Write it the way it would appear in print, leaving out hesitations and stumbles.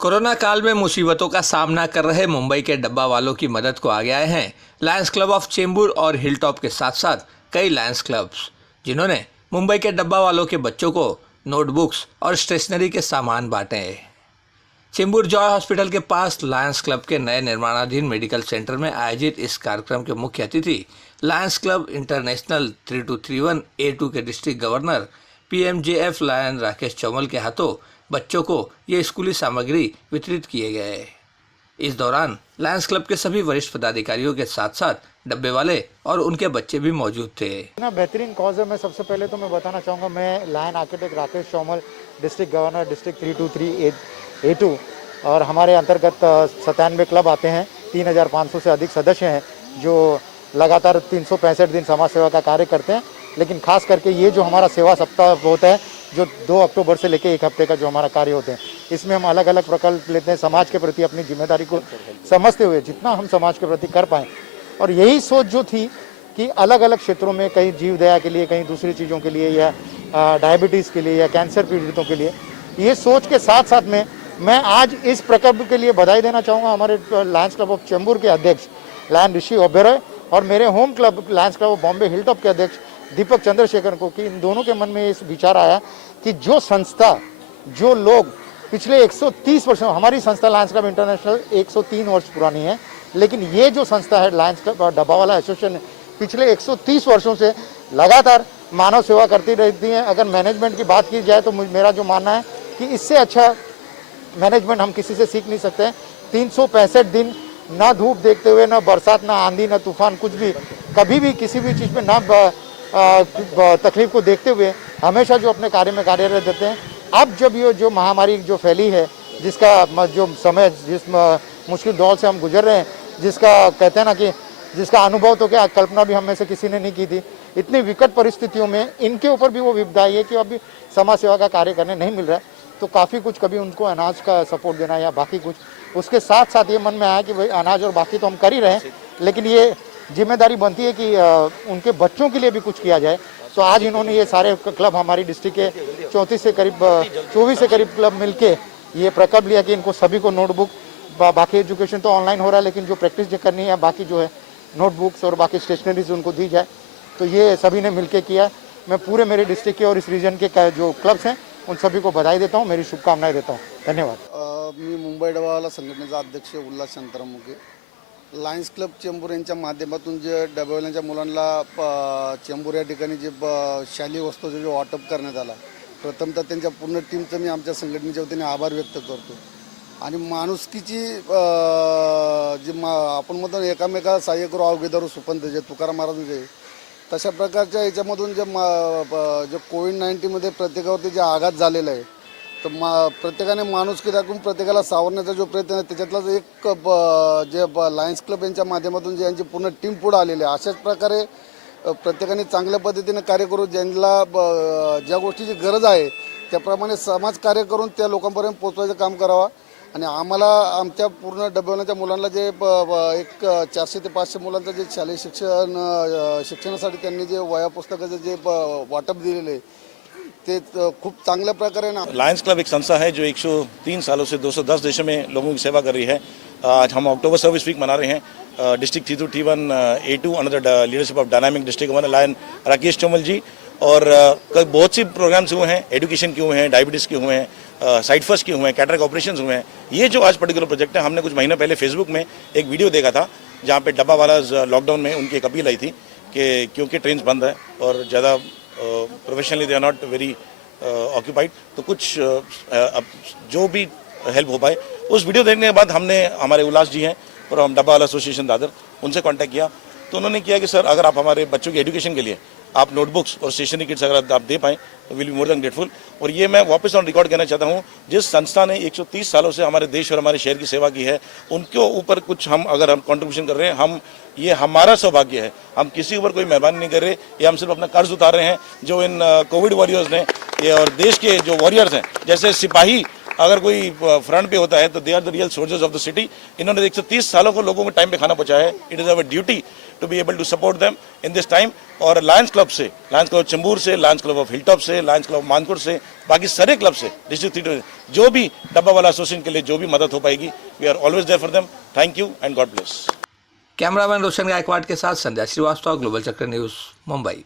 Corona काल में मुसीबतों का सामना कर रहे मुंबई के डब्बा वालों की मदद को आगे आए हैं लायंस क्लब ऑफ चेंबूर और हिलटॉप के साथ साथ कई लायंस क्लब्स, जिन्होंने मुंबई के डब्बा वालों के बच्चों को नोटबुक्स और स्टेशनरी के सामान बांटे। चेंबूर जॉय हॉस्पिटल के पास लायंस क्लब के नए निर्माणाधीन मेडिकल सेंटर में आयोजित इस कार्यक्रम के मुख्य अतिथि लायंस क्लब इंटरनेशनल 3231 A2 के district governor PMJF Lion Rakesh Chaumal के हाथों बच्चों को ये स्कूली सामग्री वितरित किए गए। इस दौरान लायंस क्लब के सभी वरिष्ठ पदाधिकारियों के साथ साथ डब्बे वाले और उनके बच्चे भी मौजूद थे। ना बेहतरीन कॉज है। मैं सबसे पहले तो मैं बताना चाहूँगा, मैं Lion architect Rakesh Chaumal, district governor district 323 A2, और हमारे अंतर्गत 97 क्लब आते हैं। 3500 से अधिक सदस्य हैं जो लगातार 365 दिन समाज सेवा का कार्य करते हैं। लेकिन खास करके ये जो हमारा सेवा सप्ताह होता है, जो 2 अक्टूबर से लेकर 1 हफ्ते का जो हमारा कार्य होते हैं, इसमें हम अलग अलग प्रकल्प लेते हैं, समाज के प्रति अपनी जिम्मेदारी को समझते हुए जितना हम समाज के प्रति कर पाएँ। और यही सोच जो थी कि अलग अलग क्षेत्रों में, कहीं जीव दया के लिए, कहीं दूसरी चीज़ों के लिए, या डायबिटीज़ के लिए, या कैंसर पीड़ितों के लिए, ये सोच के साथ साथ में मैं आज इस प्रकल्प के लिए बधाई देना चाहूँगा हमारे लायंस क्लब ऑफ चेंबूर के अध्यक्ष लायन ऋषि ओबेरॉय और मेरे home club Lions club of Bombay hilltop के अध्यक्ष दीपक चंद्रशेखर को, कि इन दोनों के मन में इस विचार आया कि जो संस्था, जो लोग पिछले 130 वर्षों, हमारी संस्था लायंस क्लब इंटरनेशनल 103 वर्ष पुरानी है, लेकिन ये जो संस्था है लायंस क्लब डब्बा वाला एसोसिएशन पिछले 130 वर्षों से लगातार मानव सेवा करती रहती है। अगर मैनेजमेंट की बात की जाए तो मेरा जो मानना है कि इससे अच्छा मैनेजमेंट हम किसी से सीख नहीं सकते हैं। 365 दिन ना धूप देखते हुए, ना बरसात, ना आंधी, ना तूफान, कुछ भी, कभी भी किसी भी चीज़ में ना तकलीफ को देखते हुए हमेशा जो अपने कार्य में कार्यरत रहते हैं। अब जब ये जो महामारी जो फैली है, जिसका जो समय, जिस मुश्किल दौर से हम गुजर रहे हैं, जिसका कहते हैं ना कि जिसका अनुभव तो क्या कल्पना भी हम में से किसी ने नहीं की थी, इतनी विकट परिस्थितियों में इनके ऊपर भी वो विपदा आई है कि अभी समाज सेवा का कार्य करने नहीं मिल रहा है। तो काफ़ी कुछ, कभी उनको अनाज का सपोर्ट देना या बाकी कुछ, उसके साथ साथ ये मन में आया कि भाई अनाज और बाकी तो हम कर ही रहे हैं, लेकिन ये जिम्मेदारी बनती है कि उनके बच्चों के लिए भी कुछ किया जाए। तो आज इन्होंने ये सारे क्लब, हमारी डिस्ट्रिक्ट के 24 से करीब क्लब मिलके ये प्रकल्प लिया कि इनको सभी को नोटबुक, बाकी एजुकेशन तो ऑनलाइन हो रहा है, लेकिन जो प्रैक्टिस जो करनी है, बाकी जो है नोटबुक्स और बाकी स्टेशनरीज उनको दी जाए। तो ये सभी ने मिलके किया। मैं पूरे मेरे डिस्ट्रिक्ट के और इस रीजन के जो क्लब्स हैं उन सभी को बधाई देता हूँ, मेरी शुभकामनाएं देता हूँ। धन्यवाद। मी मुंबई डबावाला संघटनेचा अध्यक्ष उल्हास शांताराम, लायन्स क्लब चेंबूर यांच्या माध्यमातून जे डब्यावाल्यांच्या मुलांना चेंबूर या ठिकाणी जे शालेय वस्तूचं जे वाटप करण्यात आला, प्रथमतः त्यांच्या पूर्ण टीमचं मी आमच्या संघटनेच्या वतीने आभार व्यक्त करतो। आणि माणुसकीची जी आपण म्हणतो एकामेका सहाय्य करू अवघे सुपंथ, जे तुकाराम महाराज जे तशा प्रकारच्या याच्यामधून जे कोविड-19मध्ये प्रत्येकावरती जे आघात झालेला आहे, तर प्रत्येकाने माणुसकी दाखवून प्रत्येकाला सावरण्याचा जो प्रयत्न आहे, त्याच्यातलाच एक जे लायन्स क्लब यांच्या माध्यमातून जे यांची पूर्ण टीम पुढे आलेली आहे। अशाच प्रकारे प्रत्येकाने चांगल्या पद्धतीने कार्य करून ज्यांना ज्या गोष्टीची गरज आहे त्याप्रमाणे समाज कार्य करून त्या लोकांपर्यंत पोहोचवायचं काम करावं। आणि आम्हाला आमच्या पूर्ण डब्यावाल्यांच्या मुलांना जे एक 400 ते 500 मुलांचं जे शालेय शिक्षणासाठी त्यांनी जे वह्या पुस्तकाचं जे वाटप दिलेलं आहे, ते खूप चांगल्या प्रकारे ना। लायंस क्लब एक संस्था है जो 103 सालों से 210 देशों में लोगों की सेवा कर रही है। आज हम अक्टूबर सर्विस वीक मना रहे हैं। District 3231 A2 under the leadership of dynamic district governor Lion Rakesh Chaumal ji, और बहुत सी प्रोग्राम्स हुए हैं, एजुकेशन के हुए हैं, डायबिटीज़ के हुए हैं, साइड फर्स्ट के हुए हैं, कैटरेक्ट ऑपरेशन हुए हैं। ये जो आज पर्टिकुलर प्रोजेक्ट है, हमने कुछ महीने पहले फेसबुक में एक वीडियो देखा था जहाँ पे डब्बा वाला लॉकडाउन में उनकी एक अपील आई थी कि क्योंकि ट्रेन बंद है और ज़्यादा professionally they are not very occupied, तो कुछ अब जो भी हेल्प हो पाए। उस वीडियो देखने के बाद हमने, हमारे उल्लास जी हैं और हम डब्बा वाला एसोसिएशन दादर, उनसे कांटेक्ट किया। तो उन्होंने किया कि सर अगर आप हमारे बच्चों की एजुकेशन के लिए आप नोटबुक्स और स्टेशनरी किट्स अगर आप दे पाएँ तो will be more than grateful. और ये मैं वापस ऑन रिकॉर्ड कहना चाहता हूँ, जिस संस्था ने 130 सालों से हमारे देश और हमारे शहर की सेवा की है, उनके ऊपर कुछ हम अगर हम कंट्रीब्यूशन कर रहे हैं, ये हमारा सौभाग्य है। हम किसी ऊपर कोई मेहरबानी नहीं कर रहे, ये हम सिर्फ अपना कर्ज उतार रहे हैं जो इन कोविड वॉरियर्स ने, ये और देश के जो वॉरियर्स हैं, जैसे सिपाही अगर कोई फ्रंट पे होता है तो they are the real soldiers of the city. इन्होंने 130 सालों को लोगों को टाइम पे खाना पहुंचाया है। It is our duty to be able to support them in this time. और लायंस क्लब से, लायंस क्लब चेंबूर से, लायंस क्लब ऑफ हिलटॉप से, लायंस क्लब मानकोट से, बाकी सारे क्लब से डिस्ट्रिक्ट 3 जो भी डब्बा वाला एसोसिएशन के लिए जो भी मदद हो पाएगी, we are always there for them. Thank you and God bless. Cameraman Roshan Gaikwad के साथ संध्या श्रीवास्तव, ग्लोबल चक्र न्यूज़, मुंबई.